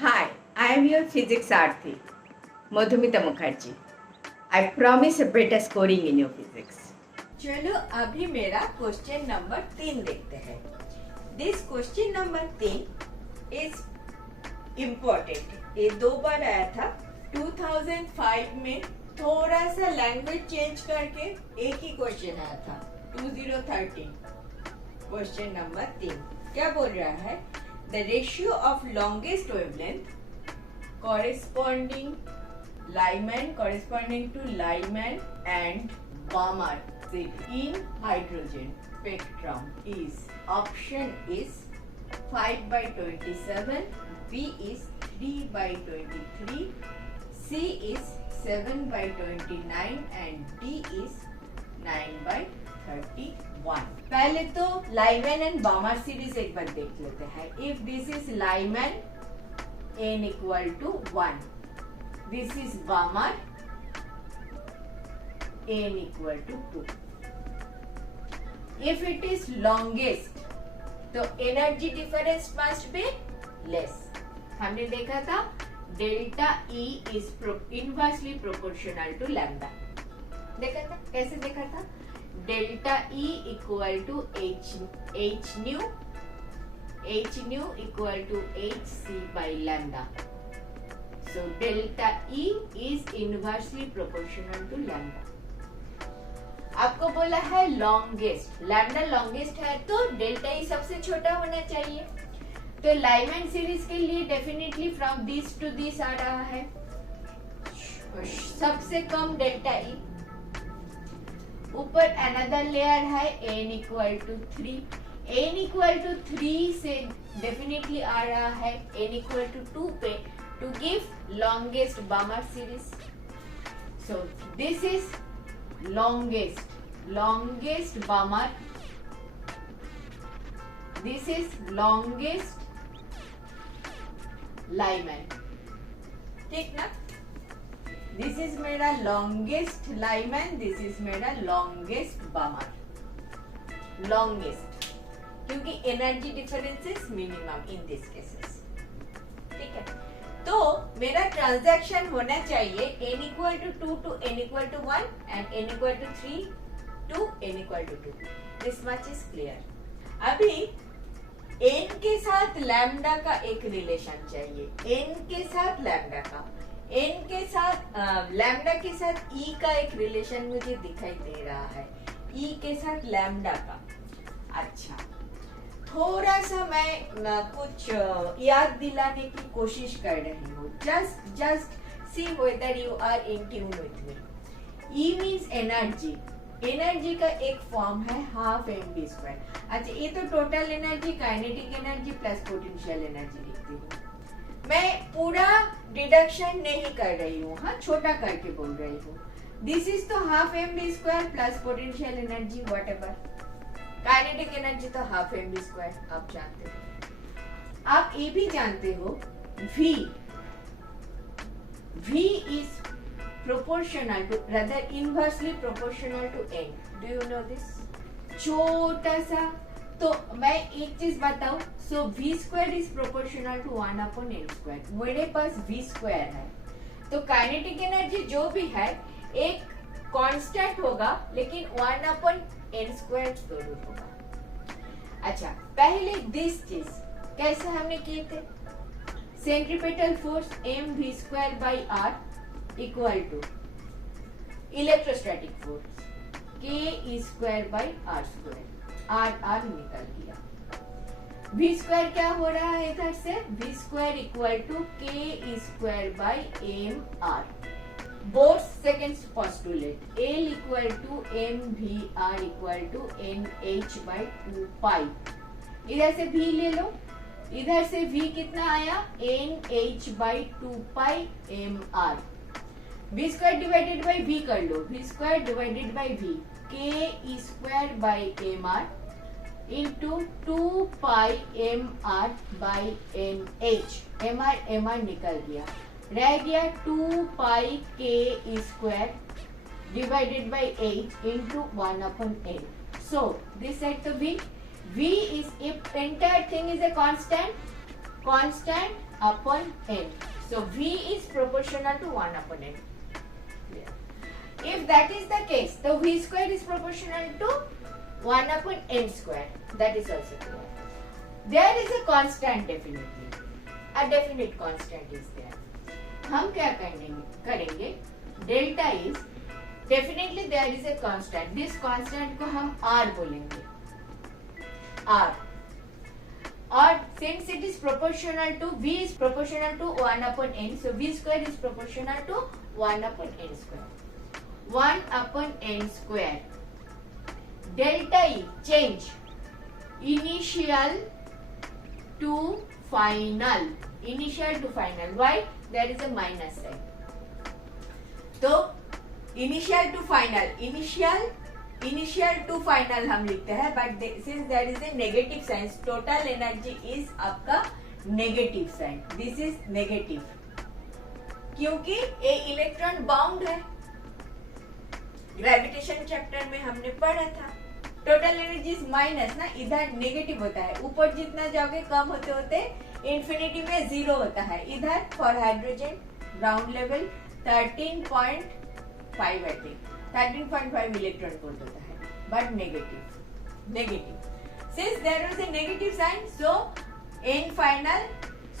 Hi, I am your physics Arthi, Madhumita Mukherjee. I promise a better scoring in your physics. चलो अभी मेरा question number 3 देखते हैं. This question number 3 is important. ये 2 बार आया था. 2005 में थोड़ा सा लैंग्वेज चेंज करके एक ही क्वेश्चन आया था. 2013 क्वेश्चन नंबर 3 क्या बोल रहा है? The ratio of longest wavelength corresponding to Lyman and Balmer in hydrogen spectrum is option is 5 by 27, B is 3 by 23, C is 7 by 29 and D is 9 by 31. पहले तो Lyman and Balmer सीरीज एक बार देख लेते हैं. If this is Lyman, n equal to 1. This is Balmer, n equal to 2. If it is longest, तो energy difference must be less. हमने देखा था delta E is inversely proportional to lambda. देखा था कैसे देखा था? Delta E equal to h nu equal to hc by lambda. So delta E is inversely proportional to lambda. आपको बोला है लॉन्गेस्ट, लैम्डा लॉन्गेस्ट है तो डेल्टा ई सबसे छोटा होना चाहिए. तो लाइमैन सीरीज के लिए definitely from this to this आ रहा है सबसे कम डेल्टा ई. ऊपर अनदर लेयर है n equal to 3. n equal to 3 से डेफिनेटली आ रहा है n इक्वल टू 2 पे to give longest Balmer series. So this is longest Balmer. This is longest Lyman. ठीक ना? This is मेरा longest Lyman. This is मेरा longest Balmer. Longest क्योंकि energy difference is minimum in this cases. ठीक है. तो मेरा ट्रांजैक्शन होना चाहिए n equal to 2 to n equal to 1 and n equal to 3 to n equal to 2. This much is clear. अभी n के साथ लैम्डा का एक रिलेशन चाहिए. n के साथ लैम्डा का, n के साथ लैम्डा के साथ e का एक रिलेशन मुझे दिखाई दे रहा है. e के साथ लैम्डा का. अच्छा, थोड़ा सा मैं कुछ याद दिलाने की कोशिश कर रही हूँ. Just see whether you are in tune with me. E means energy. Energy का एक फॉर्म है हाफ mv स्क्वायर. अच्छा, ये तो total energy, kinetic energy plus potential energy लिखती हूँ. मैं पूरा डिडक्शन नहीं कर रही हूँ, हाँ छोटा करके बोल रही हूँ. दिस इज तो half mv square plus potential energy whatever. Kinetic energy तो हाफ mv स्क्वायर आप जानते हो. आप ये भी जानते हो v is proportional to, rather inversely proportional to n. Do you know this? छोटा सा. तो मैं एक चीज बताऊं. So v square is proportional to 1 upon n square. मेरे पास v square है तो काइनेटिक एनर्जी जो भी है एक कांस्टेंट होगा लेकिन 1 upon n स्क्वायर जरूर होगा. अच्छा, पहले दिस चीज कैसे हमने किए थे? Centripetal force mv square by r equal to electrostatic force k square by r square. r निकल गया. v स्क्वायर क्या हो रहा है इधर से? v square equal to k square by mr. Both seconds postulate. L equal to mvr equal to nh by 2 pi. इधर से v ले लो. इधर से v कितना आया? nh by 2 pi mr. v square divided by v कर लो. v square divided by v k square by mr into 2 pi mr by nh. mr निकल गया. रह गया 2 पाई k square divided by 8 into 1 upon n. So this set to be v is, if entire thing is a constant upon n. So V is proportional to 1 upon n. Clear? If that is the case, the V square is proportional to 1 upon n square. That is also clear. There is a constant definitely. A definite constant is there. हम क्या करेंगे? Delta is definitely there is a constant. This constant को हम R बोलेंगे. R. Or since it is proportional to V is proportional to 1 upon n, so V square is proportional to 1 upon n square. 1 upon n square. Delta E change initial to final. Initial to final. Why? There is a minus sign. तो initial to final. Initial to final हम लिखते हैं, but since there is a negative sign, total energy is आपका negative sign. This is negative. क्योंकि ये electron bound है. Gravitation chapter में हमने पढ़ा था. टोटल एनर्जी इज माइनस ना, इधर नेगेटिव होता है. ऊपर जितना जाओगे कम होते होते इंफिनिटी में 0 होता है. इधर for hydrogen ground level 13.5 I think 13.5 electron volt होता है, but negative. Since there was a negative sign, so n final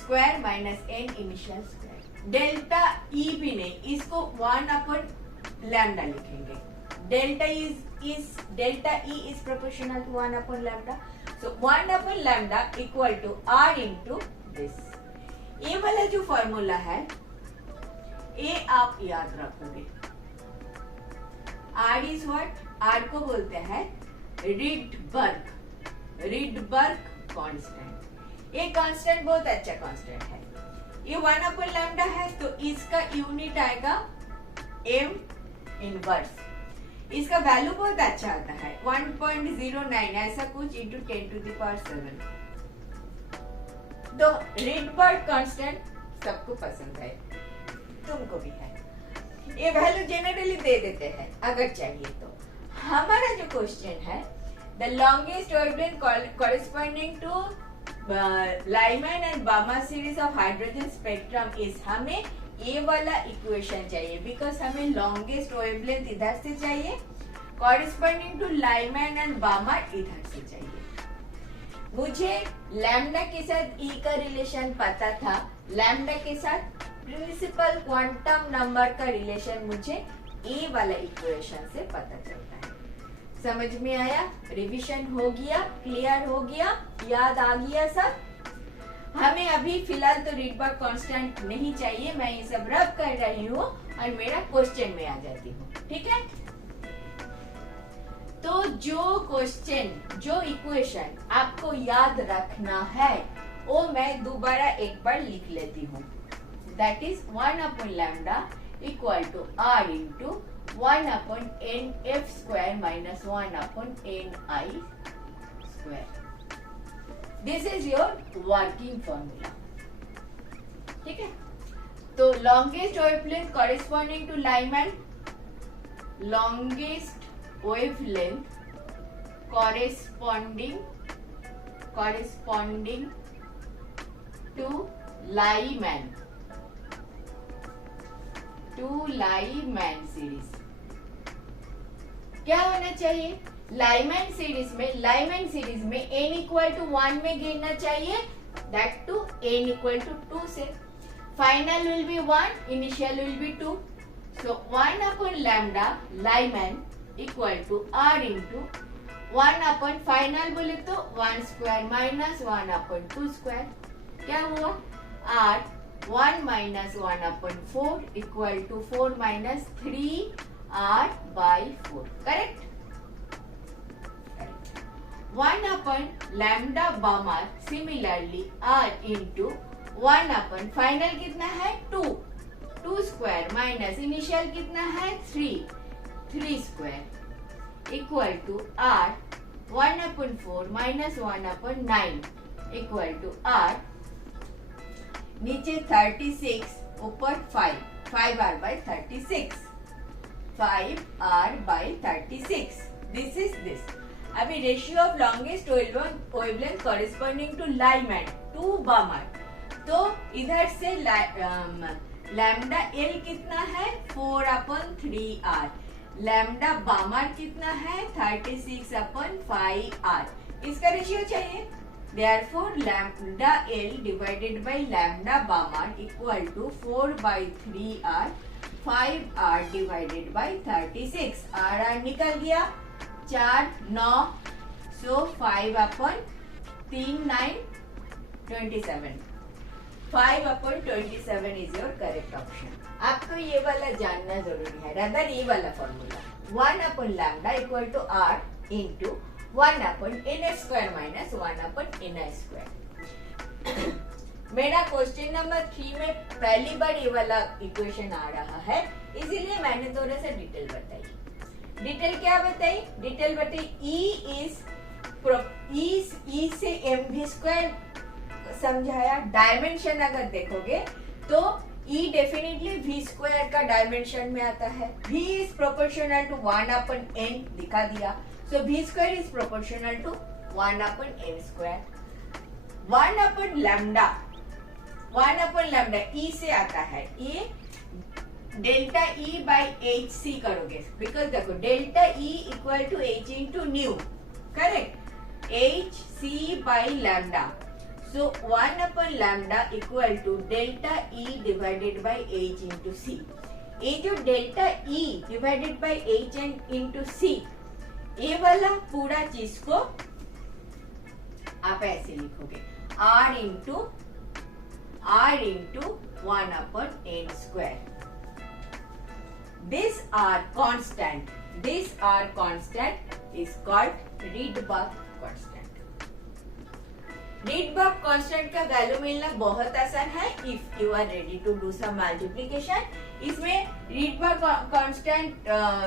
square minus n initial square. Delta E भी नहीं, इसको 1 अपॉन लैम्डा लिखेंगे. Delta E is proportional to 1 upon lambda. So 1 upon lambda equal to R into this. ये वाला जो formula है, ये आप याद रखोगे. R is what? R को बोलते हैं Rydberg कांस्टेंट. ये कांस्टेंट बहुत अच्छा कांस्टेंट है. ये 1 upon lambda है, तो इसका यूनिट आएगा m इनवर्स. इसका वैल्यू बहुत अच्छा आता है 1.09 ऐसा कुछ इंटू 10⁻⁷. तो रिडबर्ग कांस्टेंट सबको पसंद है, तुमको भी है. ये वैल्यू जनरली दे देते हैं अगर चाहिए तो. हमारा जो क्वेश्चन है, the longest wavelength corresponding to Lyman and Balmer series of hydrogen spectrum is. हमें ये वाला इक्वेशन चाहिए, बिकॉज हमें लॉन्गेस्ट वेवलेंथ इधर से चाहिए, कॉरेस्पॉन्डिंग टू लाइमैन एंड बामा इधर से चाहिए. मुझे लैम्डा के साथ E का रिलेशन पता था, लैम्डा के साथ प्रिंसिपल क्वांटम नंबर का रिलेशन मुझे ए वाला इक्वेशन से पता चलता है. समझ में आया? रिवीजन हो गया, क्लियर हो गया, याद आ गया सब. हमें अभी फिलहाल तो रिडबर्ग कांस्टेंट नहीं चाहिए. मैं ये सब रब कर रही हूँ और मेरा क्वेश्चन में आ जाती हूँ. ठीक है? तो जो क्वेश्चन, जो इक्वेशन आपको याद रखना है, वो मैं दोबारा एक बार लिख लेती हूँ. That is 1 upon lambda equal to R into 1 upon n f square minus 1 upon n I square. This is your working formula. ठीक है? तो longest wavelength corresponding to Lyman, longest wavelength corresponding to Lyman series. क्या होना चाहिए? Lyman series में n equal to 1 में गिरना चाहिए, that to n equal to 2 से. Final will be 1, initial will B 2. So 1 upon lambda Lyman equal to R into 1 upon final बोले तो 1 स्क्वायर माइनस 1 अपॉन 2 स्क्वायर. क्या हुआ? R 1 minus 1 upon 4 equal to 4 minus 3R by 4. Correct? 1 upon lambda Balmer similarly R into 1 upon final कितना है 2 square minus initial कितना है 3 square equal to R 1 upon 4 minus 1 upon 9 equal to R. नीचे 36 ऊपर 5R by 36 5R by 36. This is this. अभी ratio of longest wavelength corresponding to Lyman to Balmer. तो इधर से लैम्डा एल कितना है 4/3r, लैम्डा बामार कितना है 36/5r, इसका रेशियो चाहिए। Therefore, lambda L divided by lambda Bamar equal to 4/3r, 5r divided by 36, r निकल गया 4 9, so 5/3 9 27, 5/27 is your correct option। आपको ये वाला जानना जरूरी है, rather ये वाला formula 1/lambda equal to r into 1/n² minus 1/ni²। मेरा क्वेश्चन नंबर 3 में पहली बार ये वाला इक्वेशन आ रहा है, इसीलिए मैंने थोड़ा सा डिटेल बताई। डिटेल क्या बताई? डिटेल बताई E से mv² समझाया। डायमेंशन अगर देखोगे तो E डेफिनेटली v² का डायमेंशन में आता है। v is proportional to 1/n दिखा दिया, so v² is proportional to 1/n²। 1/lambda E से आता है, ये डेल्टा E by hc करोगे, बिकॉज देखो delta E equal to h into nu, correct, hc by lambda, so 1/lambda equal to delta E divided by h into c। ये जो delta E divided by h into c, ये वाला पूरा चीज को आप ऐसे लिखोगे r into 1/n²। These are constant is called Rydberg constant। Rydberg constant का वैल्यू मिलना बहुत आसान है if you are ready to do some multiplication। इसमें Rydberg constant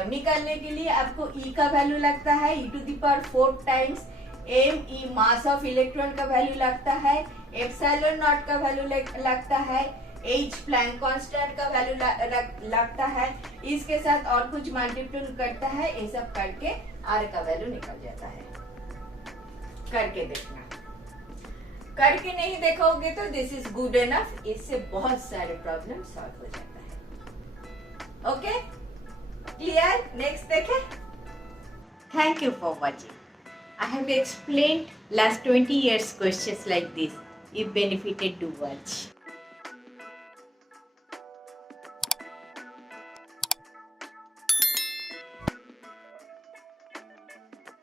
निकालने के लिए आपको E का वैल्यू लगता है e⁴ times m, E mass of electron का वैल्यू लगता है, एप्सिलॉन नॉट का वैल्यू लगता है, H प्लैंक कांस्टेंट का वैल्यू लगता है, इसके साथ और कुछ मल्टीप्लाई करता है, ये सब करके R का वैल्यू निकल जाता है। करके देखना, करके नहीं देखोगे तो दिस इज गुड इनफ, इससे बहुत सारे प्रॉब्लम सॉल्व हो जाता है। Okay, clear? नेक्स्ट देखें। Thank you for watching. I have explained last 20 years questions like this. If benefited, do watch.